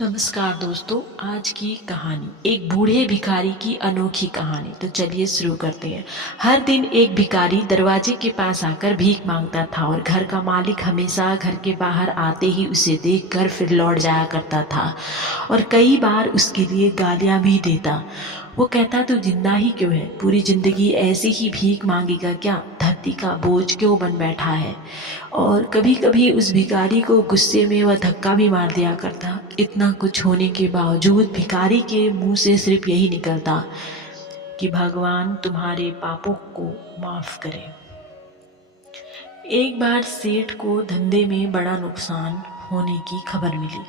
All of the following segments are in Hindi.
नमस्कार दोस्तों। आज की कहानी एक बूढ़े भिखारी की अनोखी कहानी। तो चलिए शुरू करते हैं। हर दिन एक भिखारी दरवाजे के पास आकर भीख मांगता था और घर का मालिक हमेशा घर के बाहर आते ही उसे देखकर फिर लौट जाया करता था और कई बार उसके लिए गालियां भी देता। वो कहता, तू जिंदा ही क्यों है? पूरी जिंदगी ऐसे ही भीख मांगेगा क्या? धरती का बोझ क्यों बन बैठा है? और कभी कभी उस भिखारी को गुस्से में वह धक्का भी मार दिया करता। इतना कुछ होने के बावजूद भिखारी के मुंह से सिर्फ यही निकलता कि भगवान तुम्हारे पापों को माफ करे। एक बार सेठ को धंधे में बड़ा नुकसान होने की खबर मिली।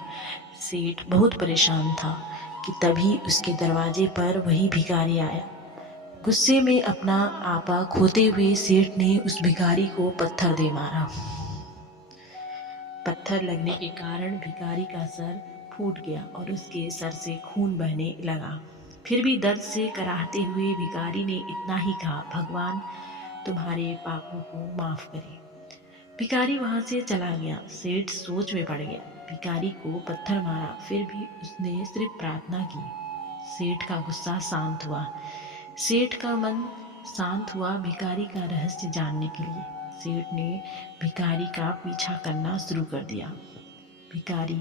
सेठ बहुत परेशान था कि तभी उसके दरवाजे पर वही भिखारी आया। गुस्से में अपना आपा खोते हुए सेठ ने उस भिखारी को पत्थर दे मारा। पत्थर लगने के कारण भिखारी का सर फूट गया और उसके सर से खून बहने लगा। फिर भी दर्द से कराहते हुए भिखारी ने इतना ही कहा, भगवान तुम्हारे पापों को माफ करे। भिखारी वहां से चला गया। सेठ सोच में पड़ गया। भिखारी को पत्थर मारा, फिर भी उसने सिर्फ प्रार्थना की। सेठ का गुस्सा शांत हुआ। सेठ का मन शांत हुआ भिखारी का रहस्य जानने के लिए। सेठ ने भिखारी का पीछा करना शुरू कर दिया। भिखारी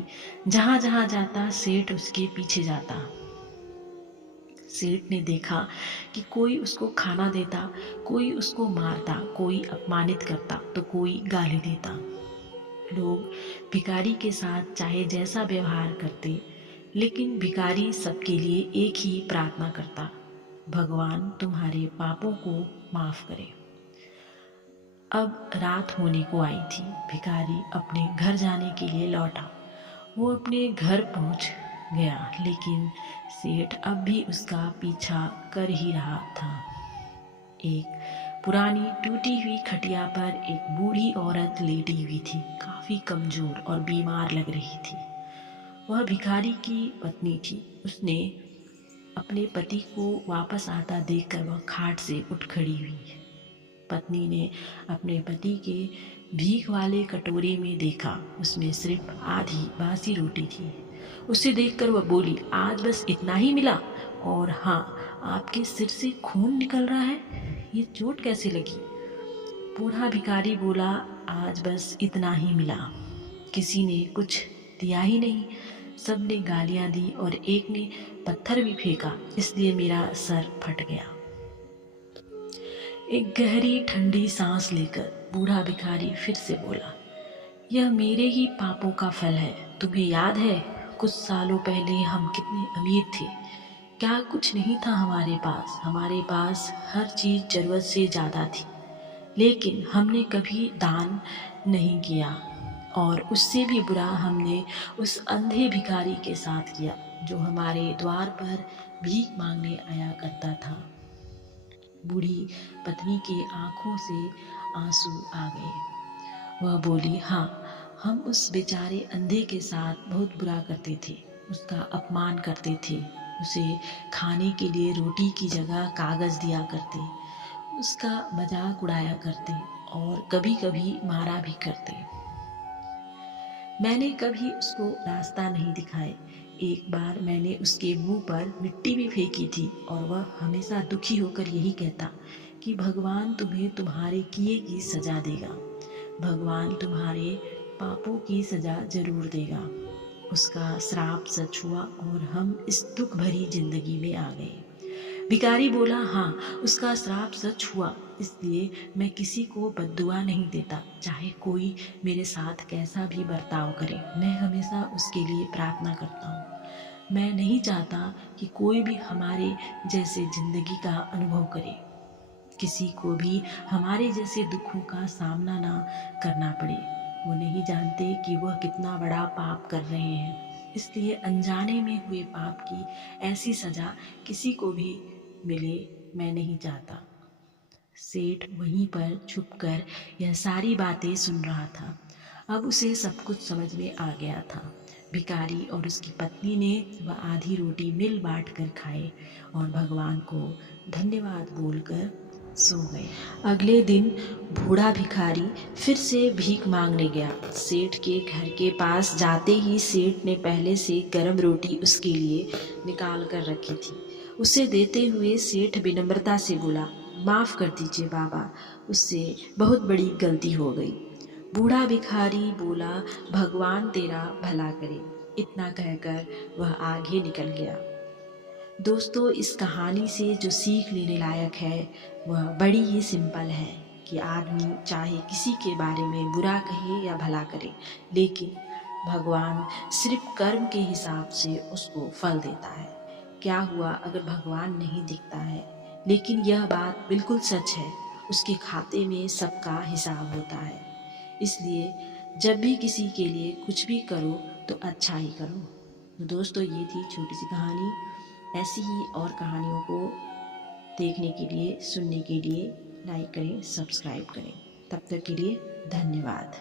जहां जहां जाता सेठ उसके पीछे जाता। सेठ ने देखा कि कोई उसको खाना देता, कोई उसको मारता, कोई अपमानित करता तो कोई गाली देता। लोग भिखारी के साथ चाहे जैसा व्यवहार करते, लेकिन भिखारी सबके लिए एक ही प्रार्थना करता, भगवान तुम्हारे पापों को माफ करे। अब रात होने को आई थी। भिखारी अपने घर जाने के लिए लौटा। वो अपने घर पहुंच गया, लेकिन सेठ अब भी उसका पीछा कर ही रहा था। एक पुरानी टूटी हुई खटिया पर एक बूढ़ी औरत लेटी हुई थी। काफी कमजोर और बीमार लग रही थी। वह भिखारी की पत्नी थी। उसने अपने पति को वापस आता देखकर वह खाट से उठ खड़ी हुई। पत्नी ने अपने पति के भीख वाले कटोरे में देखा, उसमें सिर्फ आधी बासी रोटी थी। उसे देखकर वह बोली, आज बस इतना ही मिला? और हाँ, आपके सिर से खून निकल रहा है, ये चोट कैसे लगी? बूढ़ा भिखारी बोला, आज बस इतना ही मिला। किसी ने कुछ दिया ही नहीं। सब ने गालियां दी और एक ने पत्थर भी फेंका, इसलिए मेरा सर फट गया। एक गहरी ठंडी सांस लेकर बूढ़ा भिखारी फिर से बोला, यह मेरे ही पापों का फल है। तुम्हें याद है कुछ सालों पहले हम कितने अमीर थे? क्या कुछ नहीं था हमारे पास? हमारे पास हर चीज जरूरत से ज्यादा थी, लेकिन हमने कभी दान नहीं किया। और उससे भी बुरा हमने उस अंधे भिखारी के साथ किया जो हमारे द्वार पर भीख मांगने आया करता था। बूढ़ी पत्नी के आंखों से आंसू आ गए। वह बोली, हाँ, हम उस बेचारे अंधे के साथ बहुत बुरा करते थे, उसका अपमान करते थे, उसे खाने के लिए रोटी की जगह कागज दिया करते, उसका मजाक उड़ाया करते और कभी कभी मारा भी करते। मैंने कभी उसको रास्ता नहीं दिखाए। एक बार मैंने उसके मुंह पर मिट्टी भी फेंकी थी और वह हमेशा दुखी होकर यही कहता कि भगवान तुम्हें तुम्हारे किए की सजा देगा, भगवान तुम्हारे पापों की सजा जरूर देगा। उसका श्राप सच हुआ और हम इस दुख भरी जिंदगी में आ गए। भिखारी बोला, हाँ, उसका श्राप सच हुआ, इसलिए मैं किसी को बद्दुआ नहीं देता, चाहे कोई मेरे साथ कैसा भी बर्ताव करे। मैं हमेशा उसके लिए प्रार्थना करता हूँ। मैं नहीं चाहता कि कोई भी हमारे जैसे जिंदगी का अनुभव करे, किसी को भी हमारे जैसे दुखों का सामना ना करना पड़े। वो नहीं जानते कि वह कितना बड़ा पाप कर रहे हैं, इसलिए अनजाने में हुए पाप की ऐसी सजा किसी को भी मिले मैं नहीं चाहता। सेठ वहीं पर छुपकर यह सारी बातें सुन रहा था। अब उसे सब कुछ समझ में आ गया था। भिखारी और उसकी पत्नी ने वह आधी रोटी मिल बांट कर खाए और भगवान को धन्यवाद बोलकर सो गए। अगले दिन बूढ़ा भिखारी फिर से भीख मांगने गया। सेठ के घर के पास जाते ही सेठ ने पहले से गर्म रोटी उसके लिए निकाल कर रखी थी। उसे देते हुए सेठ विनम्रता से बोला, माफ़ कर दीजिए बाबा, उससे बहुत बड़ी गलती हो गई। बूढ़ा भिखारी बोला, भगवान तेरा भला करे। इतना कहकर वह आगे निकल गया। दोस्तों, इस कहानी से जो सीख लेने लायक है वह बड़ी ही सिंपल है कि आदमी चाहे किसी के बारे में बुरा कहे या भला करे, लेकिन भगवान सिर्फ कर्म के हिसाब से उसको फल देता है। क्या हुआ अगर भगवान नहीं दिखता है, लेकिन यह बात बिल्कुल सच है, उसके खाते में सबका हिसाब होता है। इसलिए जब भी किसी के लिए कुछ भी करो तो अच्छा ही करो। तो दोस्तों, ये थी छोटी सी कहानी। ऐसी ही और कहानियों को देखने के लिए, सुनने के लिए लाइक करें, सब्सक्राइब करें। तब तक के लिए धन्यवाद।